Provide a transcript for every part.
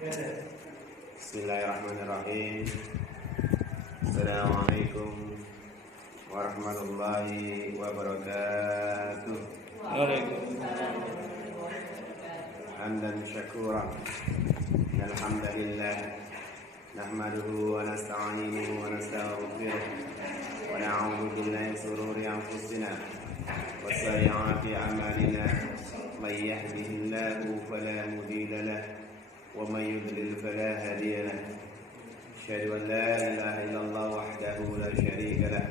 Bismillahirrahmanirrahim. Assalamualaikum warahmatullahi wabarakatuh. Hamdan syakuran. Alhamdulillah. Nahmaduhu wa nasta'inuhu wa nastaghfiruh. Wa na'udzu billahi min shururi anfusina wa sayyi'ati a'malina. May yahdihillahu fala mudilla lahu ومن يضلل فلا هادي له أشهد أن لا إله إلا الله وحده لا شريك له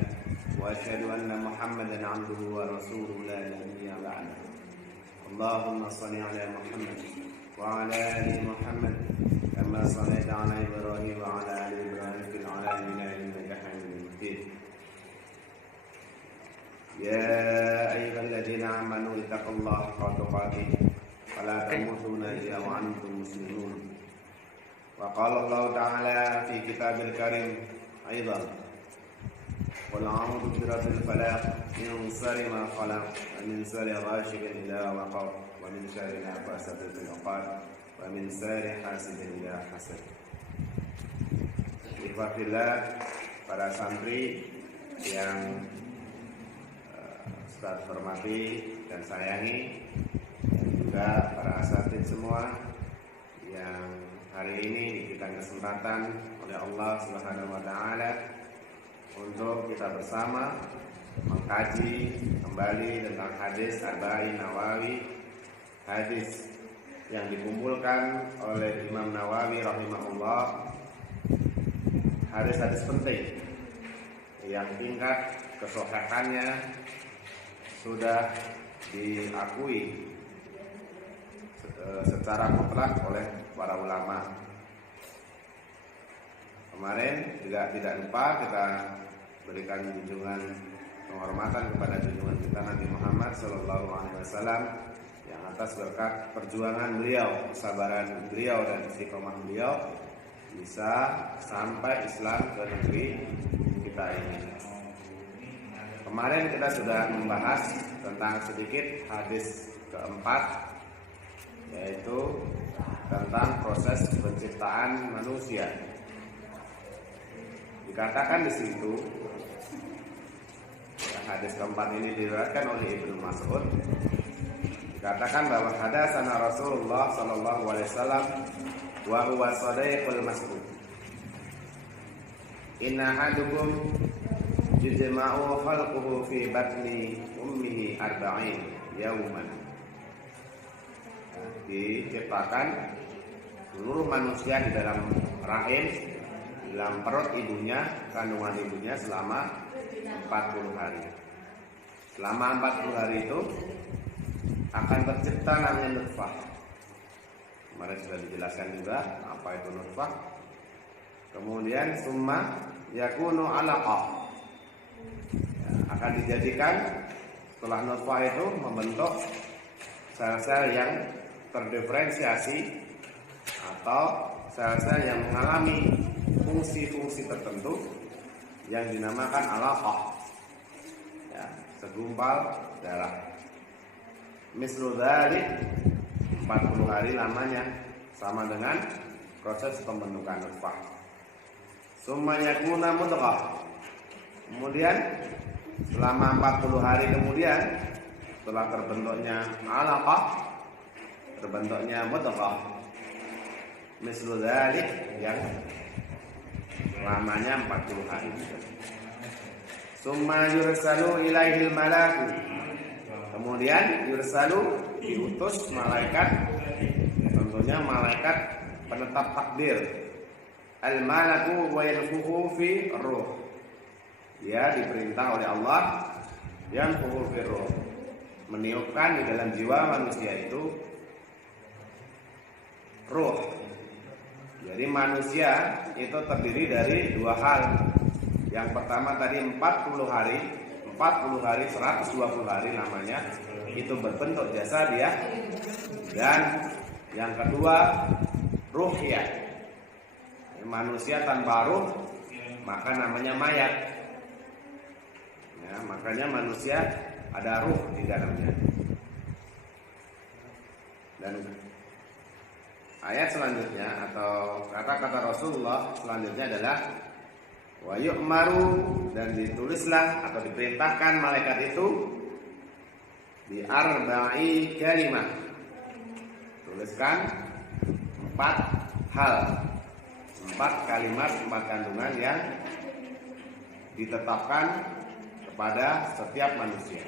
وأشهد أن محمدا عبده ورسوله لا نبي بعده اللهم صل على محمد وعلى آل محمد كما صليت على إبراهيم وعلى آل إبراهيم في العالمين إنك حميد مجيد يا أيها الذين آمنوا اتقوا الله حق تقاته ولا تموتن إلا وأنتم مسلمون وقال الله تعالى في كتاب الكريم أيضا قل أعوذ برب الفلق من شر ما خلق ومن شر غاسق إذا وقب ومن شر النفاثات في العقد ومن شر حاسد إذا حسد. Ikhwatillah, para santri yang Ustaz hormati dan sayangi, juga para asatidz semua yang hari ini diberikan kesempatan oleh Allah Subhanahu wa taala untuk kita bersama mengkaji kembali tentang hadis Arba'in Nawawi, hadis yang dikumpulkan oleh Imam Nawawi rahimahullah, hadis-hadis penting yang tingkat kesohihannya sudah diakui secara mutlak oleh para ulama. Kemarin juga tidak lupa kita berikan junjungan penghormatan kepada junjungan kita Nabi Muhammad SAW yang atas berkat perjuangan beliau, kesabaran beliau dan istiqomah beliau bisa sampai Islam ke negeri kita ini. Kemarin kita sudah membahas tentang sedikit hadis keempat, yaitu tentang proses penciptaan manusia. Dikatakan di situ, hadis keempat ini diriwayatkan oleh Ibnu Mas'ud. Dikatakan bahwa hadatsana Rasulullah sallallahu alaihi wasallam wa huwa shadiqul mas'ud. Inna ahadukum yujma'u khalquhu fi batni ummihi 40 yawman. Diciptakan seluruh manusia di dalam rahim, di dalam perut ibunya, kandungan ibunya selama 40 hari. Selama 40 hari itu akan tercipta namanya nutfah. Kemarin sudah dijelaskan juga apa itu nutfah. Kemudian summa yakunu alaqah. Akan dijadikan setelah nutfah itu membentuk sel-sel yang terdiferensiasi atau sel-sel yang mengalami fungsi-fungsi tertentu yang dinamakan alaqah, ya, segumpal darah. Mislu dzalik, 40 hari lamanya, sama dengan proses pembentukan nutfah. Summa yakuna mudghah. Kemudian selama 40 hari kemudian, setelah terbentuknya alaqah, terbentuknya mudghah, mislu dzalik, yang lamanya 40 hari. Summa yursalu ilaihil malaku. Kemudian yursalu, diutus malaikat, tentunya malaikat penetap takdir. Al malaku wa yanfukhu fi ruh. Dia diperintah oleh Allah yanfukhu fi ruh, meniupkan di dalam jiwa manusia itu ruh. Jadi manusia itu terdiri dari dua hal. Yang pertama tadi 40 hari 120 hari namanya, itu berbentuk jasad ya. Dan yang kedua ruhiyah. Manusia tanpa ruh maka namanya mayat. Ya, makanya manusia ada ruh di dalamnya. Dan ayat selanjutnya atau kata-kata Rasulullah selanjutnya adalah wa yu'maru, dan ditulislah atau diperintahkan malaikat itu bi arba'i kalimah. Tuliskan 4 hal, 4 kalimat, 4 kandungan yang ditetapkan kepada setiap manusia.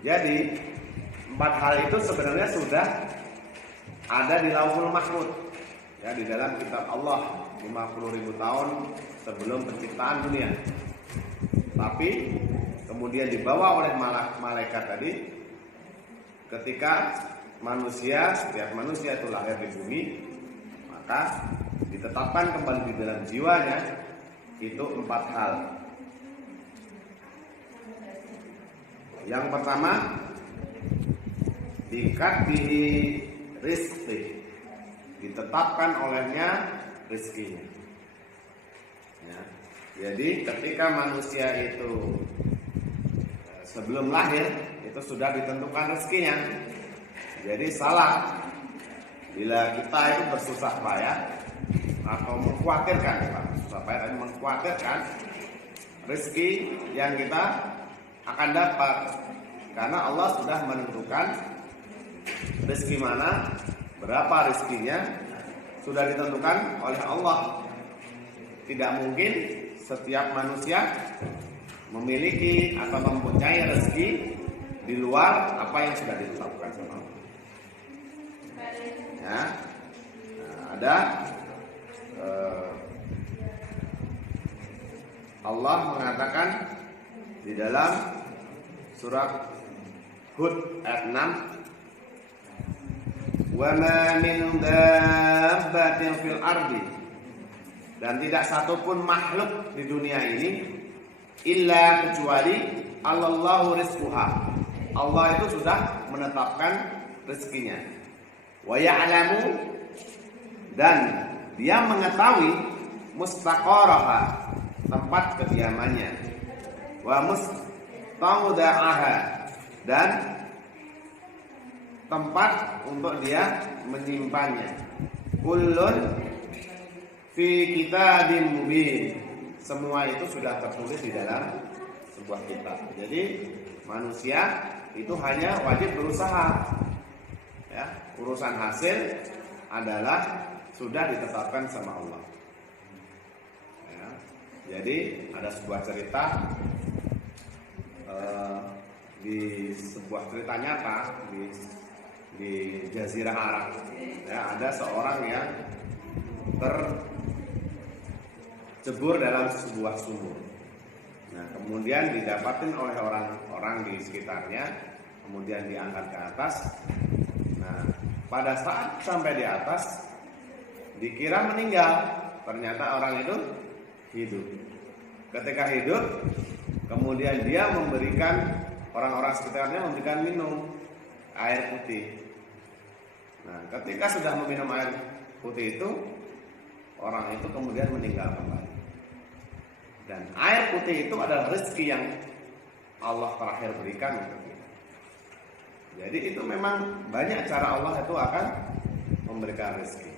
Jadi 4 hal itu sebenarnya sudah ada di Lauhul Mahfuz, ya, di dalam kitab Allah 50.000 tahun sebelum penciptaan dunia. Tapi kemudian dibawa oleh malaikat tadi ketika setiap manusia itu lahir di bumi, maka ditetapkan kembali di dalam jiwanya itu 4 hal. Yang pertama, dikatihi rizki, ditetapkan olehnya rizkinya. Ya. Jadi ketika manusia itu sebelum lahir itu sudah ditentukan rezekinya. Jadi salah bila kita itu bersusah payah atau mengkhawatirkan, susah payah tapi mengkhawatirkan rezeki yang kita akan dapat, karena Allah sudah menentukan rezeki mana, berapa rezekinya sudah ditentukan oleh Allah. Tidak mungkin setiap manusia memiliki atau mempunyai rezeki di luar apa yang sudah ditetapkan sama Allah. Ya, ada Allah mengatakan di dalam surat Hud ayat 6, wa ma min dabbatin fil ardi, dan tidak satupun makhluk di dunia ini illa kecuali Allahu rizquha, Allah itu sudah menetapkan rezekinya. Wa ya'lamu, dan dia mengetahui mustaqaraha, tempat kediamannya, wa mustawda'aha, dan tempat untuk dia menyimpannya. Kullun fi kitabin mubin, semua itu sudah tertulis di dalam sebuah kitab. Jadi manusia itu hanya wajib berusaha. Ya, urusan hasil adalah sudah ditetapkan sama Allah. Ya, jadi ada sebuah cerita di sebuah cerita nyata di Jazirah Arab. Ya, ada seorang yang tercebur dalam sebuah sumur. Nah, kemudian didapatin oleh orang-orang di sekitarnya, kemudian diangkat ke atas. Nah, pada saat sampai di atas, dikira meninggal, ternyata orang itu hidup. Ketika hidup, kemudian dia memberikan, orang-orang sekitarnya memberikan minum air putih. Nah, ketika sudah meminum air putih itu, orang itu kemudian meninggal kembali. Dan air putih itu adalah rezeki yang Allah terakhir berikan untuk kita. Jadi itu memang banyak cara Allah itu akan memberikan rezeki.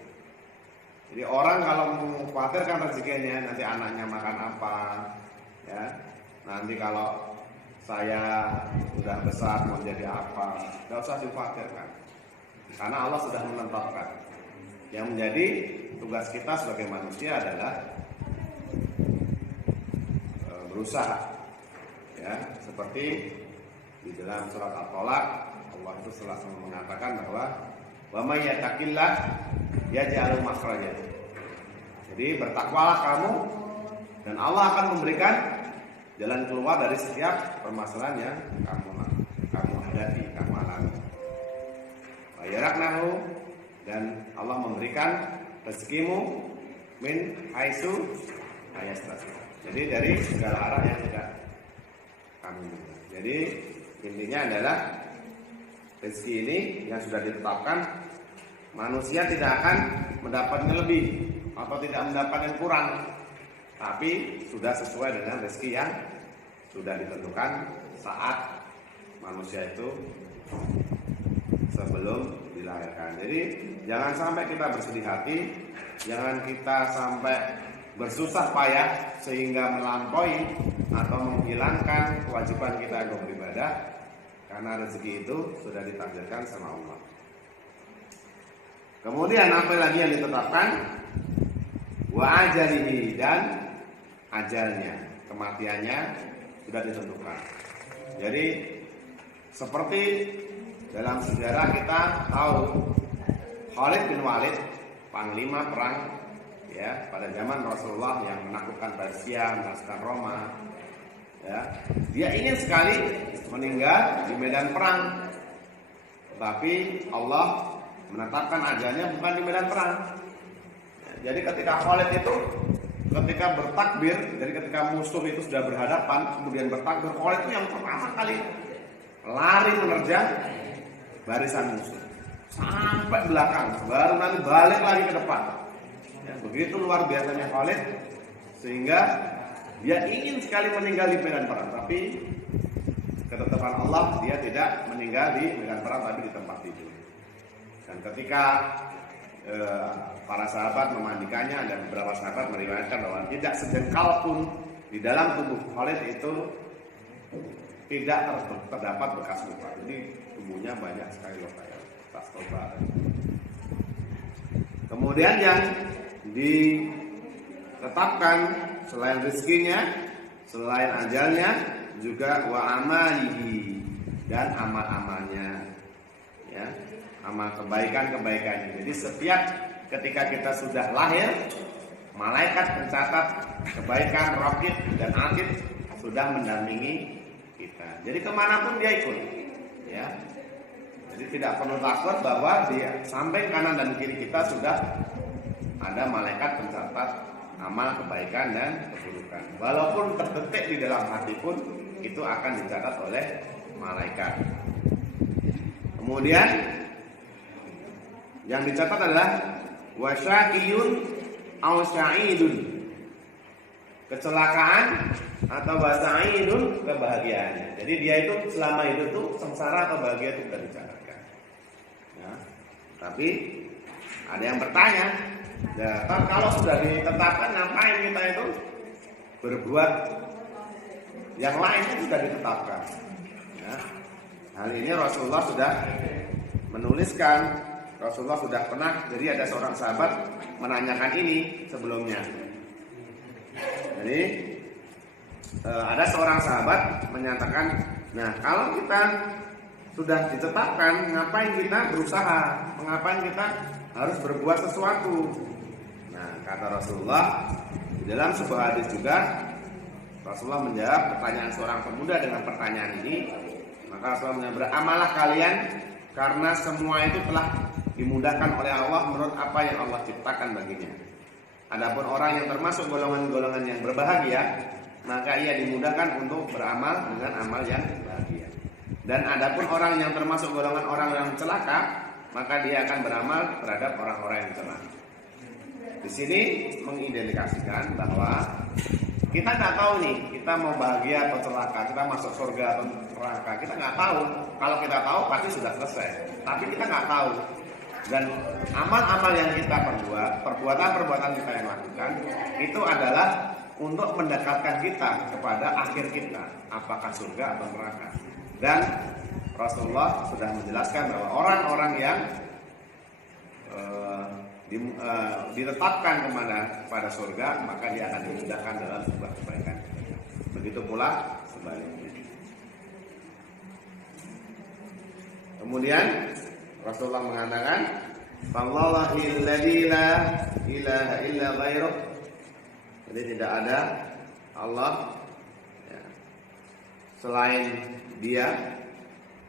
Jadi orang kalau mengkhawatirkan rezekinya, nanti anaknya makan apa, ya, nanti kalau saya sudah besar mau jadi apa, tidak usah dikhawatirkan, karena Allah sudah menetapkan. Yang menjadi tugas kita sebagai manusia adalah berusaha, ya, seperti di dalam surat At-Tolaq Allah itu selalu mengatakan bahwa wa may yattaqillah yaj'al makhraja. Jadi bertakwalah kamu dan Allah akan memberikan jalan keluar dari setiap permasalahan yang kamu hadapi, kamu alami. Wa yaraknahu, dan Allah memberikan rezekimu min haitsu ayastasib. Jadi dari segala arah yang tidak kamu minta. Jadi intinya adalah rezeki ini yang sudah ditetapkan, manusia tidak akan mendapatnya lebih atau tidak mendapatkan kurang, tapi sudah sesuai dengan rezeki yang sudah ditentukan saat manusia itu sebelum dilahirkan. Jadi jangan sampai kita bersedih hati, jangan kita sampai bersusah payah sehingga melampaui atau menghilangkan kewajiban kita untuk beribadah, karena rezeki itu sudah ditakdirkan sama Allah. Kemudian apa lagi yang ditetapkan? Wa ajalihi, dan ajalnya, kematiannya sudah ditentukan. Jadi seperti dalam sejarah kita tahu Khalid bin Walid, panglima perang ya pada zaman Rasulullah yang menaklukkan Persia, menaskan Roma. Ya, dia ingin sekali meninggal di medan perang, tapi Allah menetapkan ajalnya bukan di medan perang. Ya, jadi ketika Khalid itu ketika bertakbir, jadi ketika musuh itu sudah berhadapan, kemudian bertakbir, Khalid itu yang pertama kali lari menerjang barisan musuh sampai belakang, baru nanti balik lagi ke depan. Ya, begitu luar biasanya Khalid, sehingga dia ingin sekali meninggal di medan perang, tapi ketetapan Allah dia tidak meninggal di medan perang, tapi di tempat tidur. Dan ketika para sahabat memandikannya, dan beberapa sahabat meriwayatkan bahwa tidak sejengkal pun di dalam tubuh Khalid itu tidak terdapat bekas luka. Jadi tubuhnya banyak sekali luka ya, bekas luka. Kemudian yang ditetapkan selain rezekinya, selain ajalnya, juga wa amalihi, dan amal-amalnya, ya, amal kebaikan-kebaikannya. Jadi setiap ketika kita sudah lahir, malaikat pencatat kebaikan, raqib dan atid sudah mendampingi kita. Jadi kemanapun dia ikut, ya. Jadi tidak perlu takut bahwa di samping kanan dan kiri kita sudah ada malaikat pencatat amal kebaikan dan keburukan. Walaupun terdetik di dalam hati pun itu akan dicatat oleh malaikat. Kemudian yang dicatat adalah wasyaqiyun aw sa'idun, kecelakaan atau wasa'idun, kebahagiaan. Jadi dia itu selama hidup tuh sengsara atau bahagia itu tidak dicatatkan. Ya. Tapi ada yang bertanya, ya, kalau sudah ditetapkan ngapain kita itu berbuat yang lainnya sudah ditetapkan. Ya. Hal ini Rasulullah sudah menuliskan. Rasulullah sudah pernah, jadi ada seorang sahabat menanyakan ini sebelumnya. Jadi ada seorang sahabat menyatakan, nah kalau kita sudah ditetapkan, ngapain kita berusaha? Mengapain kita harus berbuat sesuatu? Nah, kata Rasulullah dalam sebuah hadis juga, Rasulullah menjawab pertanyaan seorang pemuda dengan pertanyaan ini. Maka Rasulullah menjawab, beramalah kalian karena semua itu telah dimudahkan oleh Allah menurut apa yang Allah ciptakan baginya. Adapun orang yang termasuk golongan-golongan yang berbahagia, maka ia dimudahkan untuk beramal dengan amal yang bahagia. Dan adapun orang yang termasuk golongan orang yang celaka, maka dia akan beramal terhadap orang-orang yang celaka. Di sini mengidentifikasikan bahwa kita nggak tahu nih, kita mau bahagia atau celaka, kita masuk surga atau neraka, kita nggak tahu. Kalau kita tahu pasti sudah selesai. Tapi kita nggak tahu. Dan amal-amal yang kita perbuat, perbuatan-perbuatan kita yang lakukan, itu adalah untuk mendekatkan kita kepada akhir kita, apakah surga atau neraka. Dan Rasulullah sudah menjelaskan bahwa orang-orang yang ditetapkan kepada surga, maka dia akan dimudahkan dalam sebuah kebaikan. Begitu pula sebaliknya. Kemudian Rasulullah mengatakan, "Wallahil ladzi la ilaha illa ghairuh." Jadi tidak ada Allah ya, selain Dia.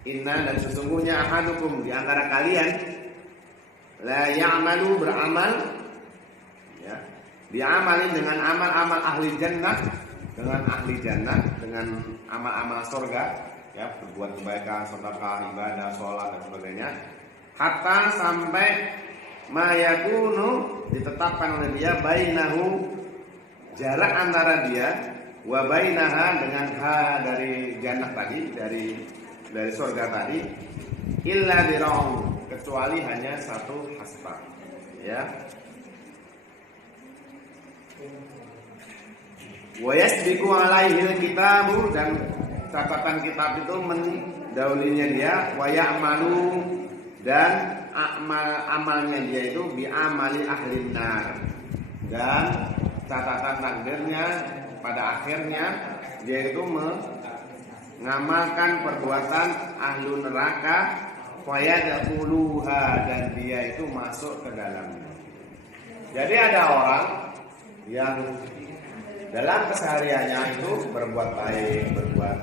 Inna, dan sesungguhnya ahadukum, di antara kalian, la ya'malu, beramal ya, diamalin dengan amal-amal ahli jannah, dengan ahli jannah, dengan amal-amal surga. Ya, berbuat kebaikan, sedekah, ibadah, sholat dan sebagainya. Hatta sampai mayakunu, ditetapkan oleh dia, bainahu, jarak antara dia, wa bainaha, dengan ha dari jannah tadi, dari surga tadi, illa dirau, kecuali hanya satu hasbah, ya. Wa yasbiqu alaihi kitabu, dan catatan kitab itu mendahulunya dia, wa ya'malu, dan amalnya dia itu bi amali ahlin nar, dan catatan takdirnya pada akhirnya dia itu mengamalkan perbuatan ahlu neraka, fayadkhuluha, dan dia itu masuk ke dalamnya. Jadi ada orang yang dalam kesehariannya itu berbuat baik, berbuat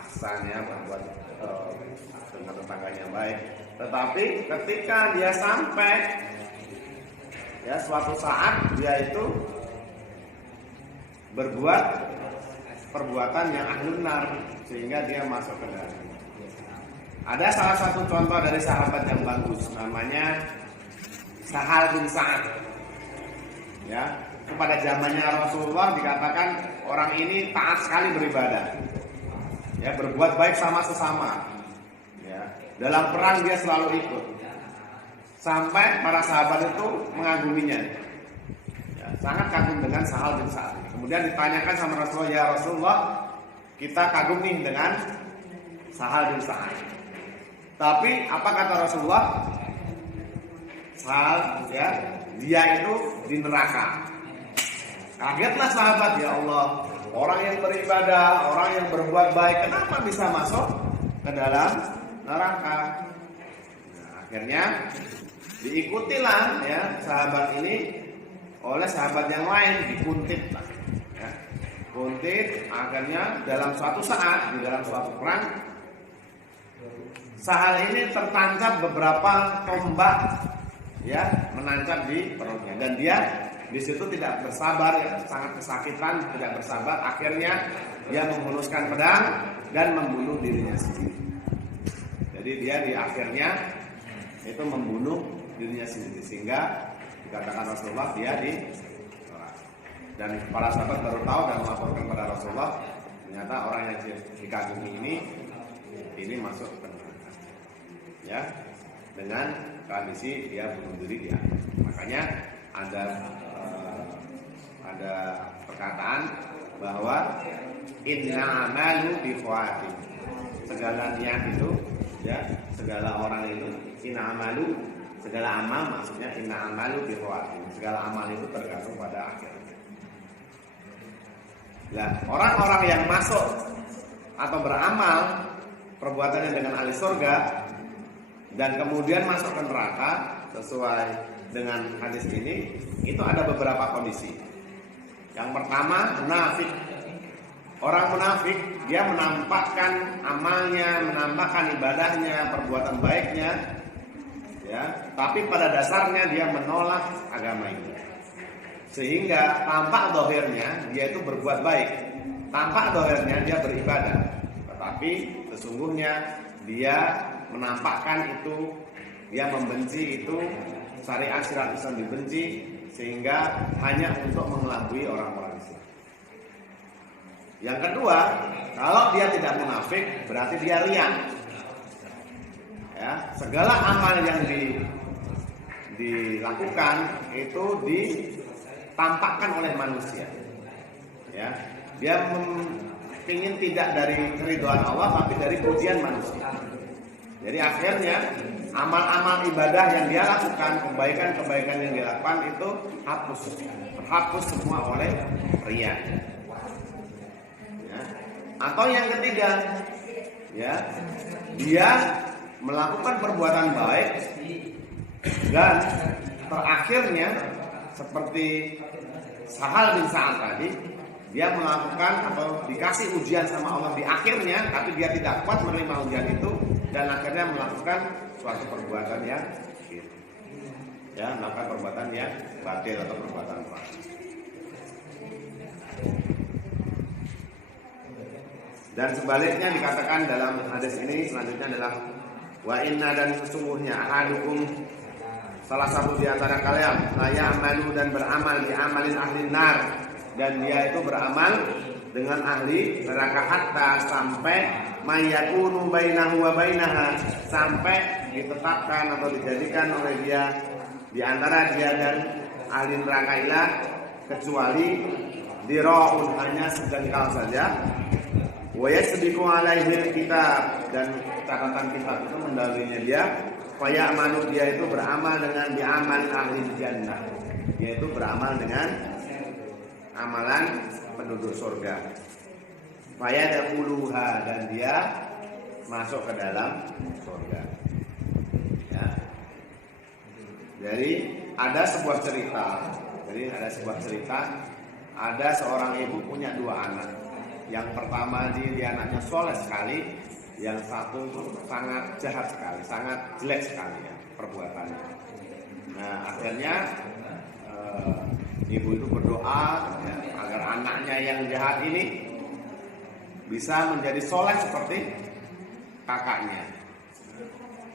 ahsan, ya, berbuat dengan tetangganya baik. Tetapi ketika dia sampai, ya, suatu saat dia itu berbuat perbuatan yang ahlun nar, sehingga dia masuk ke dalam. Ada salah satu contoh dari sahabat yang bagus, namanya Sahal bin Sa'ad. Ya, pada zamannya Rasulullah dikatakan orang ini taat sekali beribadah. Ya, berbuat baik sama sesama. Ya, dalam perang dia selalu ikut. Sampai para sahabat itu mengaguminya. Ya, sangat kagum dengan Sahal bin Sa'ad. Kemudian ditanyakan sama Rasulullah, ya Rasulullah, kita kagum nih dengan Sahal bin Sa'ad. Tapi apa kata Rasulullah? Sahal, ya, dia itu di neraka. Kagetlah sahabat, ya Allah, orang yang beribadah, orang yang berbuat baik, kenapa bisa masuk ke dalam neraka? Nah, akhirnya diikutilah, ya, sahabat ini oleh sahabat yang lain, dikuntit lah, ya. Kuntit, akhirnya dalam suatu saat di dalam suatu perang, Sahal ini tertancap beberapa tombak, ya, menancap di perutnya, dan dia di situ tidak bersabar, ya, sangat kesakitan, tidak bersabar. Akhirnya dia menghuluskan pedang dan membunuh dirinya sendiri. Jadi dia di akhirnya itu membunuh dirinya sendiri, sehingga dikatakan Rasulullah dia di neraka. Dan para sahabat baru tahu dan melaporkan kepada Rasulullah, ternyata orang yang dikagumi ini masuk ke neraka, ya, dengan kondisi dia bunuh diri dia. Makanya ada perkataan bahwa inna amalu bi khawati, segala niat itu, ya, segala orang itu, inna amalu, segala amal, maksudnya inna amalu bi khawati, segala amal itu tergantung pada akhirnya. Nah, orang-orang yang masuk atau beramal perbuatannya dengan ahli surga dan kemudian masuk ke neraka sesuai dengan hadis ini, itu ada beberapa kondisi. Yang pertama, munafik. Orang munafik, dia menampakkan amalnya, menampakkan ibadahnya, perbuatan baiknya, ya, tapi pada dasarnya dia menolak agama ini. Sehingga tampak dohirnya dia itu berbuat baik, tampak dohirnya dia beribadah, tetapi sesungguhnya dia menampakkan itu, dia membenci itu, syariat Islam dibenci, sehingga hanya untuk mengelabui orang-orang Islam. Yang kedua, kalau dia tidak munafik, berarti dia riya. Ya, segala amal yang dilakukan itu ditampakkan oleh manusia. Ya, dia ingin tidak dari keridhaan Allah, tapi dari pujian manusia. Jadi akhirnya amal-amal ibadah yang dia lakukan, kebaikan-kebaikan yang dia lakukan itu terhapus semua oleh riya. Ya. Atau yang ketiga, ya, dia melakukan perbuatan baik dan terakhirnya seperti Sahal bin Sa'ad tadi, dia melakukan atau dikasih ujian sama Allah di akhirnya, tapi dia tidak kuat menerima ujian itu dan akhirnya melakukan suatu perbuatan yang melakukan perbuatan yang batil atau perbuatan fasik. Dan sebaliknya dikatakan dalam hadis ini selanjutnya adalah wa inna, dan sesungguhnya ahadukum, salah satu di antara kalian, la ya'malu, dan beramal di amalin ahli nar, dan dia itu beramal dengan ahli neraka, hatta sampai mayakunu bainahu wa bainaha, sampai ditetapkan atau dijadikan oleh dia di antara dia dan ahli neraka ialah kecuali diraun, hanya sejengkal saja. Wa yasbiqu alaihi kitab, dan catatan kitab itu mendahulunya dia. Fa ya'malu, dia itu beramal dengan diamal ahli jannah, yaitu beramal dengan amalan penduduk surga. Fa yadkhuluha, dan dia masuk ke dalam surga. Ya. Jadi ada sebuah cerita. Ada seorang ibu punya 2 anak. Yang pertama dia anaknya soleh sekali, yang satu itu sangat jahat sekali, sangat jelek sekali ya perbuatannya. Nah akhirnya ibu itu berdoa ya, agar anaknya yang jahat ini bisa menjadi soleh seperti kakaknya.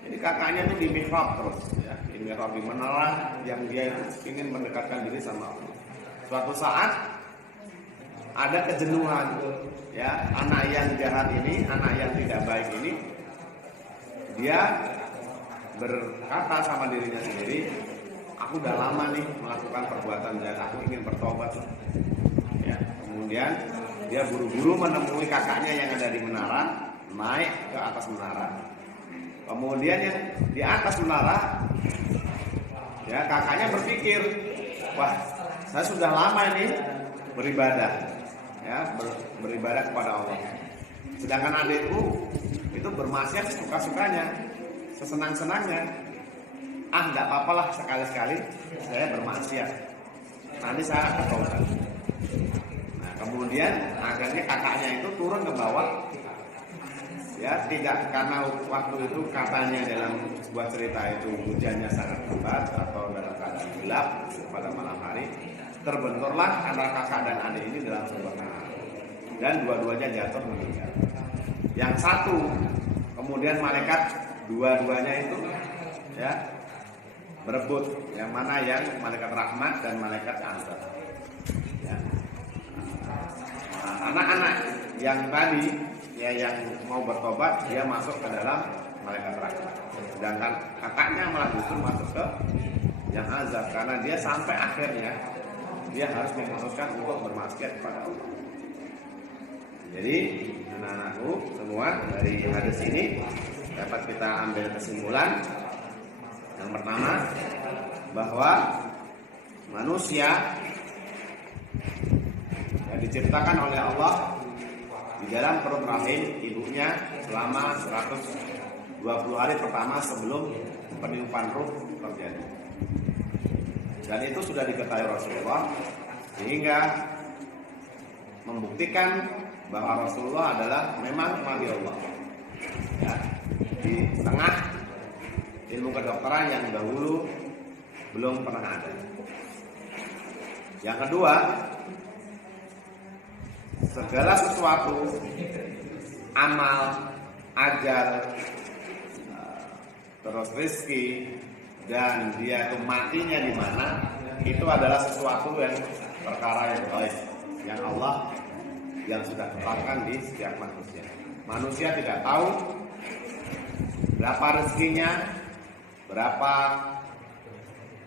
Jadi kakaknya itu di mihrab terus ya, di mihrab, di menara yang dia ingin mendekatkan diri sama Allah. Suatu saat ada kejenuhan ya, anak yang jahat ini, anak yang tidak baik ini, dia berkata sama dirinya sendiri, aku udah lama nih melakukan perbuatan jahat, aku ingin bertobat. Ya, kemudian dia buru-buru menemui kakaknya yang ada di menara, naik ke atas menara. Kemudian yang di atas menara, ya kakaknya berpikir, wah, saya sudah lama ini beribadah, ya beribadah kepada Allah. Sedangkan adikku itu bermaksiat suka-sukanya, sesenang-senangnya. Enggak apa-apalah, sekali-sekali saya bermaksiat, nanti saya bertobat. Nah kemudian akhirnya kakaknya itu turun ke bawah. Ya, tidak karena waktu itu katanya dalam sebuah cerita itu hujannya sangat lebat atau dalam keadaan gelap pada malam hari, terbenturlah antara kakak dan adik ini dalam sebuah kanal dan dua-duanya jatuh meninggal. Yang satu kemudian malaikat, dua-duanya itu ya berebut yang mana yang malaikat rahmat dan malaikat azab. Ya. Nah, anak-anak yang tadi ya yang mau bertobat, dia masuk ke dalam malaikat rahmat. Sedangkan kakaknya malah justru masuk ke yang azab, karena dia sampai akhirnya dia harus memutuskan untuk bermaksiat kepada Allah. Jadi anak-anakku semua, dari hadis ini dapat kita ambil kesimpulan yang pertama, bahwa manusia yang diciptakan oleh Allah di dalam perut rahim ibunya selama 120 hari pertama sebelum peniupan ruh terjadi. Dan itu sudah diketahui Rasulullah, sehingga membuktikan bahwa Rasulullah adalah memang nabi Allah. Ya, di tengah ilmu kedokteran yang dahulu belum pernah ada. Yang kedua, segala sesuatu, amal, ajal, terus rezeki, dan dia itu matinya di mana, itu adalah sesuatu yang perkara yang baik, yang Allah yang sudah tetapkan di setiap manusia. Manusia tidak tahu berapa rezekinya, berapa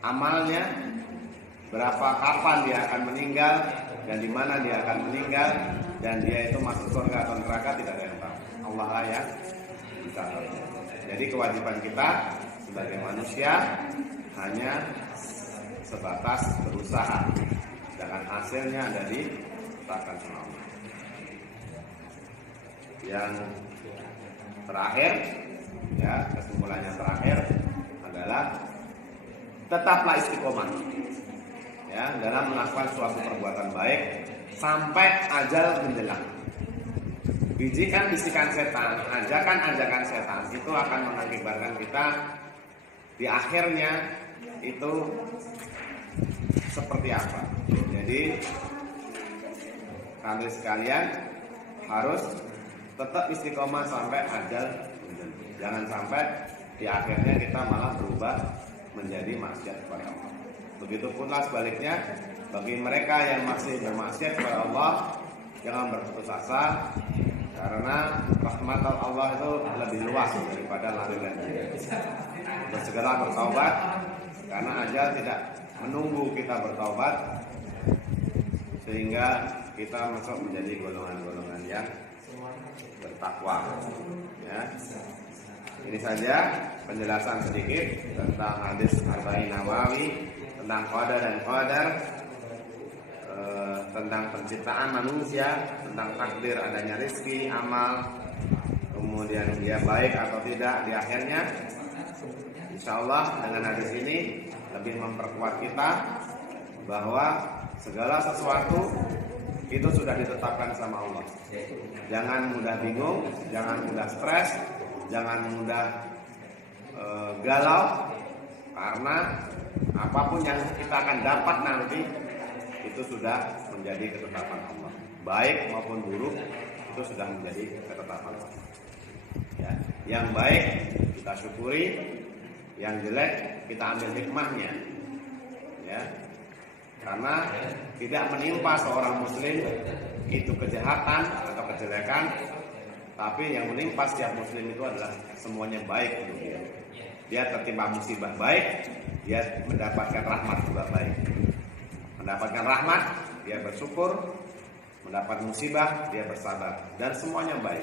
amalnya, berapa kapan dia akan meninggal, dan di mana dia akan meninggal, dan dia itu masuk surga atau neraka tidak ada yang tahu. Allah lah yang bisa tahu. Jadi kewajiban kita sebagai manusia hanya sebatas berusaha, sedangkan hasilnya ada di tangan Allah. Yang terakhir, ya kesimpulannya terakhir adalah tetaplah istiqomah ya dalam melakukan suatu perbuatan baik sampai ajal menjelang. Bisikan-bisikan setan, ajakan-ajakan setan itu akan mengakibatkan kita di akhirnya itu seperti apa. Jadi kalian sekalian harus tetap istiqomah sampai ajal menjelang. Jangan sampai di akhirnya kita malah berubah menjadi maksiat kepada Allah. Begitupunlah sebaliknya, bagi mereka yang masih bermaksiat kepada Allah, jangan berputus asa, Karena rahmat Allah itu lebih luas daripada lari dan bersegera bertaubat, karena ajal tidak menunggu kita bertaubat, sehingga kita masuk menjadi golongan-golongan yang bertakwa. Ya. Ini saja penjelasan sedikit tentang hadis Arba'in Nawawi, tentang qada dan qadar, tentang penciptaan manusia, tentang takdir adanya rezeki, amal, kemudian dia baik atau tidak di akhirnya. Insya Allah dengan hadis ini lebih memperkuat kita bahwa segala sesuatu itu sudah ditetapkan sama Allah. Jangan mudah bingung, jangan mudah stres, jangan mudah galau, karena apapun yang kita akan dapat nanti itu sudah menjadi ketetapan Allah. Baik maupun buruk itu sudah menjadi ketetapan Allah. Ya. Yang baik kita syukuri, yang jelek kita ambil hikmahnya. Ya. Karena tidak menimpa seorang muslim itu kejahatan atau kejelekan, tapi yang menimpa setiap muslim itu adalah semuanya baik untuk dia. Dia tertimpa musibah baik, dia mendapatkan rahmat juga baik. Mendapatkan rahmat, dia bersyukur. Mendapat musibah, dia bersabar. Dan semuanya baik.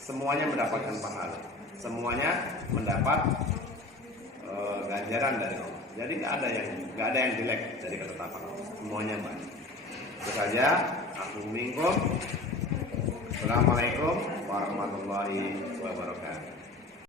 Semuanya mendapatkan pahala. Semuanya mendapat ganjaran dari Allah. Jadi nggak ada yang jelek dari ketetapan Allah. Semuanya baik. Itu saja. Aku minkum. Assalamualaikum warahmatullahi wabarakatuh.